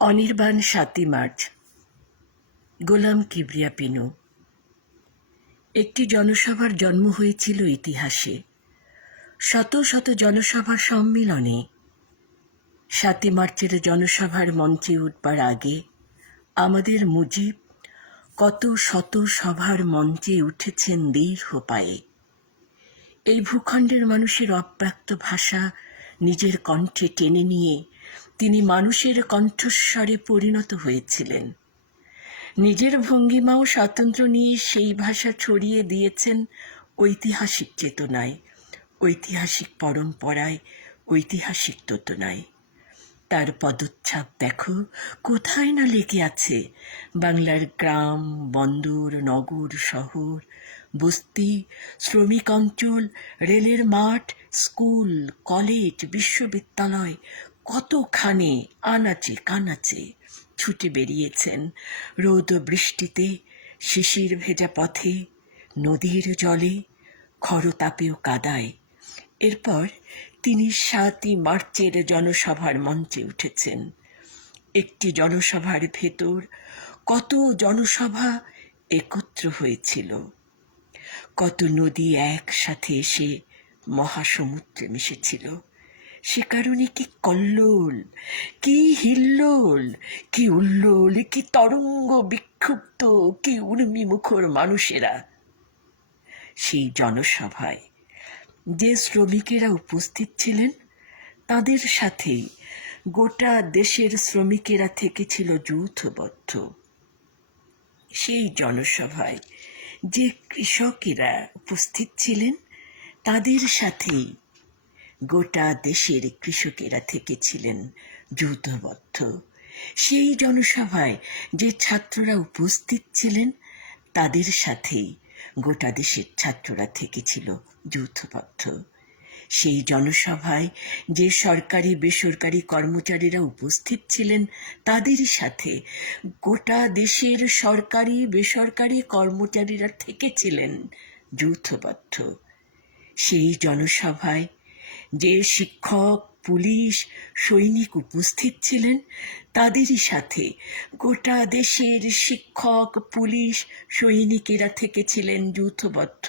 অনির্বাণ ৭ই মার্চ। গোলাম কিবরিয়া পিনু। একটি জনসভার জন্ম হয়েছিল ইতিহাসে, শত শত জনসভার সম্মিলনে। ৭ই মার্চের জনসভার মঞ্চে উঠবার আগে আমাদের মুজিব কত শত সভার মঞ্চে উঠেছেন দীর্ঘ পায়ে। এই ভূখণ্ডের মানুষের অব্যক্ত ভাষা নিজের কণ্ঠে টেনে নিয়ে তিনি মানুষের কণ্ঠস্বরে পরিণত হয়েছিলেন। নিজের ভঙ্গিমাও স্বাতন্ত্র্য নিয়ে সেই ভাষা ছড়িয়ে দিয়েছেন ঐতিহাসিক চেতনায়, ঐতিহাসিক পরম্পরায়, ঐতিহাসিক চেতনায়। তার পদচ্ছাপ দেখো কোথায় না লেগে আছে বাংলার গ্রাম, বন্দর, নগর, শহর, বস্তি, শ্রমিক অঞ্চল, রেলের মাঠ, স্কুল, কলেজ, বিশ্ববিদ্যালয়, কতখানে আনাচে কানাচে ছুটে বেরিয়েছেন রোদ বৃষ্টিতে, শিশির ভেজা পথে, নদীর জলে, খরতাপেও কাদায়। এরপর তিনি ৭ই মার্চের জনসভার মঞ্চে উঠেছেন। একটি জনসভার ভেতর কত জনসভা একত্র হয়েছিল, কত নদী একসাথে এসে মহাসমুদ্রে মিশেছিল। সে কারণে কি কল্লোল, কি হিল্লোল, কি উল্লোল, কি তরঙ্গ বিক্ষুব্ধ, কি উর্মিমুখর মানুষেরা। সেই জনসভায় যে শ্রমিকেরা উপস্থিত ছিলেন তাদের সাথেই গোটা দেশের শ্রমিকেরা থেকেছিল যৌথবদ্ধ। সেই জনসভায় যে কৃষকেরা উপস্থিত ছিলেন তাদের সাথেই গোটা দেশের কৃষকেরা থেকেছিলেন যৌথবদ্ধ। সেই জনসভায় যে ছাত্ররা উপস্থিত ছিলেন তাদের সাথেই গোটা দেশের ছাত্ররা থেকেছিল যৌথবদ্ধ। সেই জনসভায় যে সরকারি বেসরকারি কর্মচারীরা উপস্থিত ছিলেন তাদেরই সাথে গোটা দেশের সরকারি বেসরকারি কর্মচারীরা থেকেছিলেন যৌথবদ্ধ। সেই জনসভায় যে শিক্ষক, পুলিশ, সৈনিক উপস্থিত ছিলেন তাদেরই সাথে গোটা দেশের শিক্ষক, পুলিশ, সৈনিকেরা থেকেছিলেন যৌথবদ্ধ।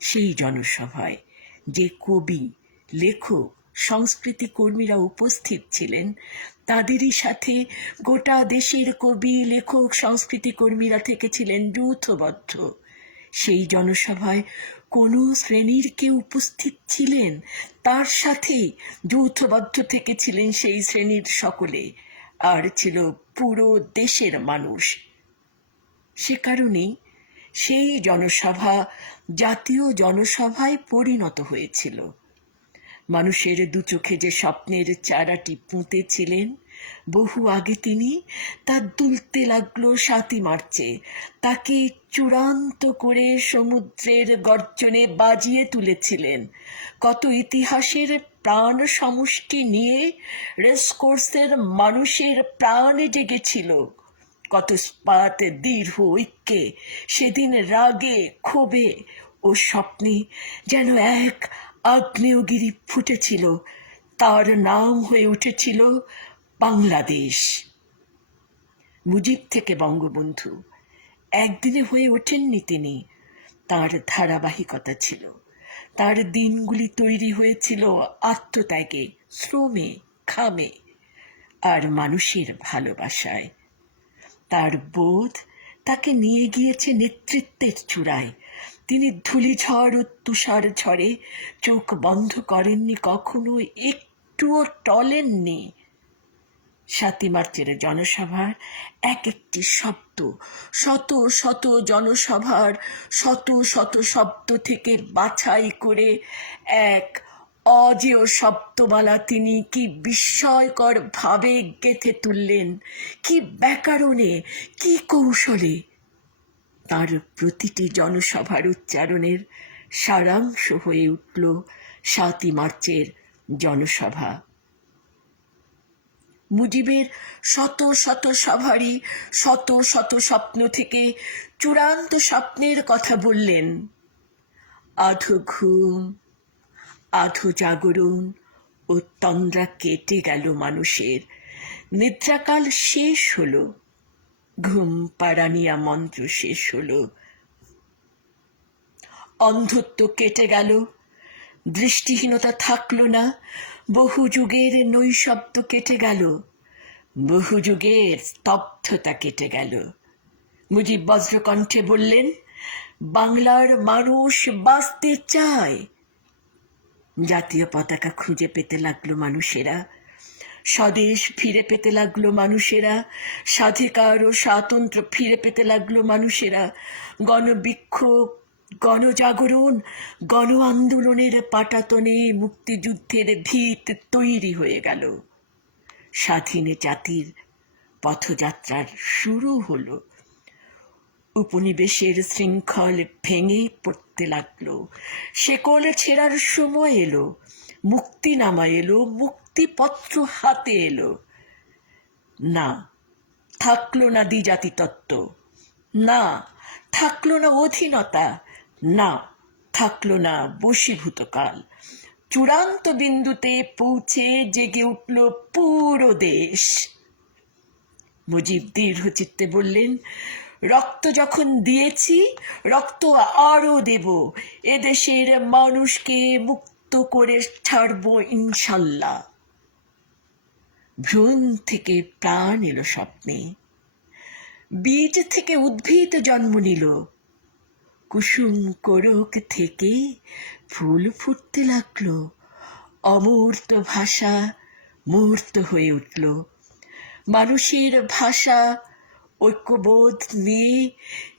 সেই জনসভায় যে কবি, লেখক, সংস্কৃতি কর্মীরা উপস্থিত ছিলেন তাদেরই সাথে গোটা দেশের কবি, লেখক, সংস্কৃতি কর্মীরা থেকেছিলেন যৌথবদ্ধ। সেই জনসভায় কোনো শ্রেণীর কেউ উপস্থিত ছিলেন তার সাথেই যৌথবদ্ধ থেকেছিলেন সেই শ্রেণীর সকলে, আর ছিল পুরো দেশের মানুষ। সে কারণেই সেই জনসভা জাতীয় জনসভায় পরিণত হয়েছিল। মানুষের দু চোখে যে স্বপ্নের চারাটি পুঁতেছিলেন বহু আগে তিনি, তা দুলতে লাগলো ৭ই মার্চে। তাকে চূড়ান্ত করে সমুদ্রের গর্জনে বাজিয়ে তুলেছিলেন। কত ইতিহাসের প্রাণ সমষ্টি নিয়ে রেসকোর্সের মানুষের প্রাণ জেগেছিল, কত স্পাত দীর্ঘ ঐক্যে সেদিন রাগে, ক্ষোভে ও স্বপ্নে যেন এক আগ্নেয়গিরি ফুটেছিল। তার নাম হয়ে উঠেছিল বাংলাদেশ। মুজিব থেকে বঙ্গবন্ধু একদিনে হয়ে ওঠেননি তিনি, তার ধারাবাহিকতা ছিল। তার দিনগুলি তৈরি হয়েছিল আত্মত্যাগে, শ্রমে, ঘামে আর মানুষের ভালোবাসায়। তার বোধ তাকে নিয়ে গিয়েছে নেতৃত্বের চূড়ায়। তিনি ধূলিঝড় ও তুষার ঝড়ে চোখ বন্ধ করেননি কখনো, একটুও টলেননি। ৭ই মার্চের জনসভার এক একটি শব্দ শত শত জনসভার শত শত শব্দ থেকে বাছাই করে এক অজেয় শব্দমালা তিনি কি বিস্ময়কর ভাবে গেঁথে তুললেন, কি ব্যাকরণে, কি কৌশলে। তার প্রতিটি জনসভার উচ্চারণের সারাংশ হয়ে উঠল ৭ই মার্চের জনসভা। মুজিবের শত শত সভারই শত শত স্বপ্ন থেকে চূড়ান্ত স্বপ্নের কথা বললেন। আধো ঘুম, আধো জাগরণ ও তন্দ্রা কেটে গেল মানুষের। নিদ্রাকাল শেষ হলো, ঘুম পাড়ানিয়া মন্ত্র শেষ হলো। অন্ধত্ব কেটে গেল, দৃষ্টিহীনতা থাকলো না, বহু যুগের নৈশব্দ কেটে গেল, বহু যুগের স্তব্ধতা কেটে গেল। মুজিব বজ্রকণ্ঠে বললেন, বাংলার মানুষ বাঁচতে চায়। জাতীয় পতাকা খুঁজে পেতে লাগলো মানুষেরা, স্বদেশ ফিরে পেতে লাগলো মানুষেরা, স্বাধিকার ও স্বাতন্ত্র্য ফিরে পেতে লাগলো মানুষেরা। গণবিক্ষোভ, গণজাগরণ, গণ আন্দোলনের পাটাতনে মুক্তিযুদ্ধের ভিত তৈরি হয়ে গেল। স্বাধীন জাতির পথযাত্রার শুরু হলো। উপনিবেশের শৃঙ্খল ভেঙে পড়তে লাগলো, শেকল ছেঁড়ার সময় এলো, মুক্তিনামা এলো, মুক্তিপত্র হাতে এলো। না, থাকলো না দ্বিজাতি তত্ত্ব, না থাকলো না অধীনতা, না থাকলো না বশীভূত কাল। চূড়ান্ত বিন্দুতে পৌঁছে জেগে উঠল পুরো দেশ। মুজিব দৃঢ় চিত্তে বললেন, রক্ত যখন দিয়েছি, রক্ত আরো দেব। এদেশের মানুষকে মুক্ত করে ছাড়বো ইনশাল্লাহ। ভ্রূণ থেকে প্রাণ এলো স্বপ্নে, বীজ থেকে উদ্ভিদ জন্ম নিল, কুসুম কোরক থেকে ফুল ফুটতে লাগলো। অমূর্ত ভাষা মূর্ত হয়ে উঠল। মানুষের ভাষা ঐক্যবোধ নিয়ে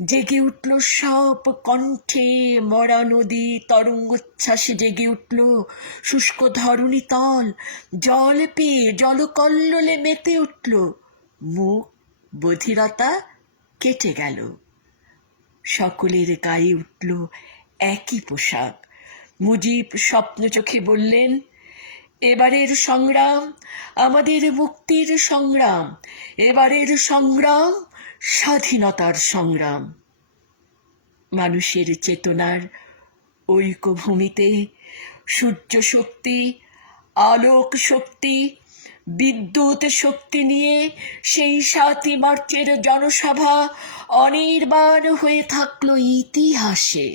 জেগে উঠল সব কণ্ঠে। মরা নদী তরঙ্গোচ্ছ্বাসে জেগে উঠল, শুষ্ক ধরণী তল জল পেয়ে জলকল্লোলে মেতে উঠল। মুখ বধিরতা কেটে গেল, সকলের গায়ে উঠল একই পোশাক। মুজিব স্বপ্ন চোখে বললেন, এবারের সংগ্রাম আমাদের মুক্তির সংগ্রাম, এবারের সংগ্রাম স্বাধীনতার সংগ্রাম। মানুষের চেতনার ঐক্যভূমিতে সূর্য শক্তি, আলোক শক্তি, বিদ্যুৎ শক্তি নিয়ে সেই ৭ই মার্চের জনসভা অনির্বাণ হয়ে থাকলো ইতিহাসে।